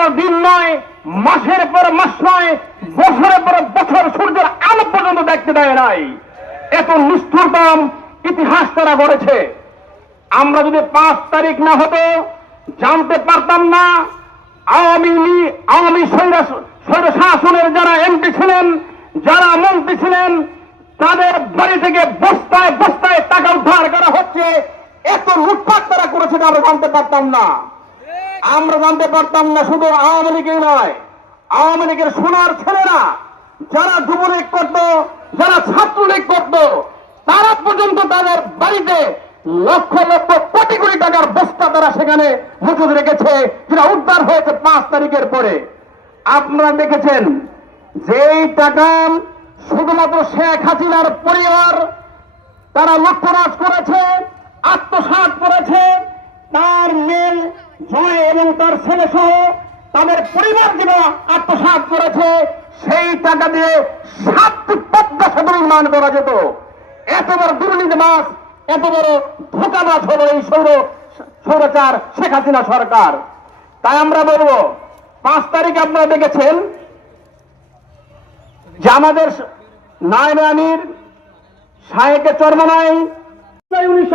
পর দিন নয়, মাসের পর মাস নয়, বছরের পর বছর সূর্যের আলো পর্যন্ত দেখতে দেয় নাই। এত নিষ্ঠুরতম ইতিহাস তারা গড়েছে। আমরা যদি পাঁচ তারিখ না হতো, জানতে পারতাম না, আওয়ামী লীগ, আওয়ামী স্বৈর শাসনের যারা এমপি ছিলেন, যারা মন্ত্রী ছিলেন, তাদের বাড়ি থেকে বস্তায় বস্তায় টাকা উদ্ধার করা হচ্ছে। এত লুটপাট তারা করেছে, আমরা জানতে পারতাম না। আমরা জানতে পারতাম না শুধু আওয়ামী লীগই নয়। আওয়ামী লীগের সোনার ছেলেরা যারা যুবলীগ করত, যারা ছাত্রলীগ করত, তারা পর্যন্ত তাদের বাড়িতে লক্ষ লক্ষ কোটি কোটি টাকার বস্তা তারা সেখানে মজুদ রেখেছে, যেটা উদ্ধার হয়েছে পাঁচ তারিখের পরে। আপনারা দেখেছেন যেই টাকা শুধুমাত্র শেখ হাসিনার পরিবার তারা লক্ষ্যরাজ করেছে, আত্মসাৎ করেছে তার মেল জয় এবং তার ছেলে সহ তাদের পরিবার যেন আত্মসাৎ করেছে, সেই টাকা দিয়ে সাতটি পদ্মা সেতু নির্মাণ করা যেত। এত বড় দুর্নীতি মাস এত বড় ধোকাবাজ হলো এই সৌর সৌরচার শেখ হাসিনা সরকার। তাই আমরা বলব, পাঁচ তারিখ আপনারা দেখেছেন যে আমাদের নায়ব আমির সাহেকে চর্মনাই উনি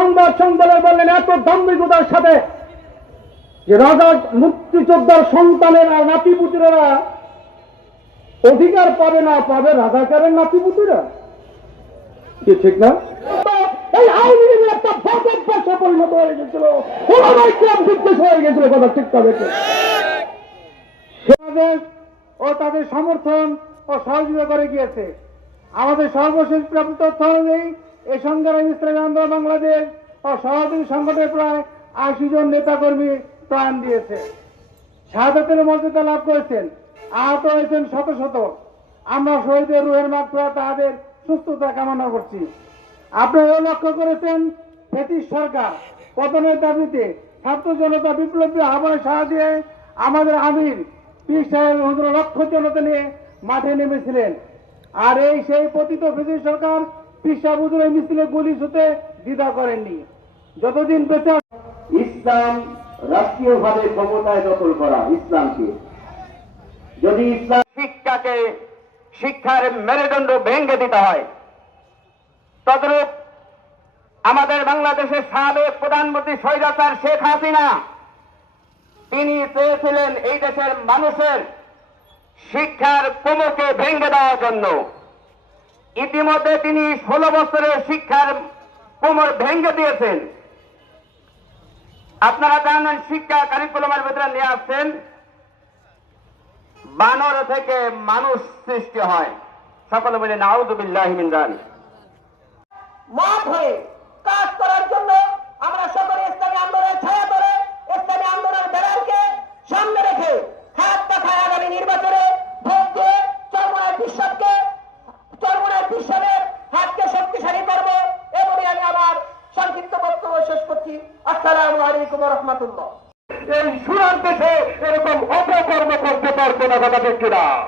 সংবাদ সম্মেলনে বললেন, এত দাম্ভিকতার সাথে যে রাজা মুক্তিযোদ্ধার সন্তানের নাতিপুতিরা অধিকার পাবে না পাবে রাজাকারের নাতিপুতিরা কি ঠিক না? এই একটা পরিণত হয়ে গেছিল হয়ে গেছিল, কথা ঠিক ও তাদের সমর্থন ও সহযোগিতা করে গিয়েছে। আমাদের সর্বশেষ প্রাপ্ত তথ্য অনুযায়ী এই সংগ্রাম ইসলামী আন্দোলন বাংলাদেশ ও সহযোগী সংগঠনের প্রায় আশি জন নেতাকর্মী প্রাণ দিয়েছে। শাহাদাতের মর্যাদা লাভ করেছেন, আহত হয়েছেন শত শত। আমরা শহীদের রুহের মাত্রা তাদের সুস্থতা কামনা করছি। আপনারাও লক্ষ্য করেছেন ব্রিটিশ সরকার পতনের দাবিতে ছাত্র জনতা বিপ্লবী আহ্বানে সাড়া দিয়ে আমাদের আমির পীর সাহেব লক্ষ জনতা নিয়ে মাঠে নেমেছিলেন। আর এই সেই পতিত ব্রিটিশ সরকার সাহেব মিছিলে গুলি ছুতে দ্বিধা করেননি। যতদিন বেঁচে ইসলাম রাষ্ট্রীয়ভাবে ক্ষমতায় দখল করা ইসলামকে। যদি ইসলাম শিক্ষাকে শিক্ষার মেরুদণ্ড ভেঙে দিতে হয়, তদরূপ আমাদের বাংলাদেশের সাবেক প্রধানমন্ত্রী স্বৈরাচার শেখ হাসিনা, তিনি চেয়েছিলেন এই দেশের মানুষের শিক্ষার কোমরকে ভেঙে দেওয়ার জন্য। ইতিমধ্যে তিনি ষোলো বছরের শিক্ষার কোমর ভেঙে দিয়েছেন। আপনারা জানেন শিক্ষা কারিকুলামের ভিতরে নিয়ে আসছেন, বানর থেকে মানুষ সৃষ্টি হয়। সকলে বলে নাউজুবিল্লাহ মিন জালিক মাঠ হয়ে কাজ করার জন্য আমরা সকলে ইসলামী আন্দোলনের ছায়া বিশ্বের হাতকে শক্তিশালী করব এভাবে আমি আমার সংক্ষিপ্ত বক্তব্য শেষ করছি। আসসালামু আলাইকুম রহমতুল্লাহ। এই সুরার দেশে এরকম অপকর্ম করতে পারবে না কথা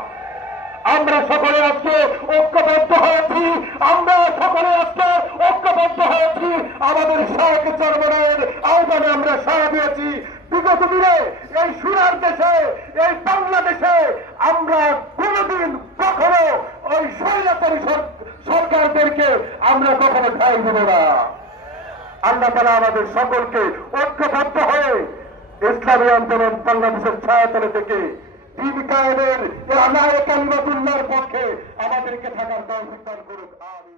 আমরা সকলে আজকে ঐক্যবদ্ধ হয়েছি, আমরা সকলে আজকে ঐক্যবদ্ধ হয়েছি। আমাদের সহায়ক চর্মনের আহ্বানে আমরা সাড়া দিয়েছি। বিগত দিনে এই সুরার দেশে, এই বাংলাদেশে আমরা কোনোদিন কখনো ওই স্বৈরাচারী সর- সরকারদেরকে আমরা কখনো ঠাই দেব না। আল্লাহ তারা আমাদের সকলকে ঐক্যবদ্ধ হয়ে ইসলামী আন্দোলন বাংলাদেশের ছায়াতলে থেকে দিন কায়েমের আল্লাহ পক্ষে আমাদেরকে থাকার দল করুক। আমিন।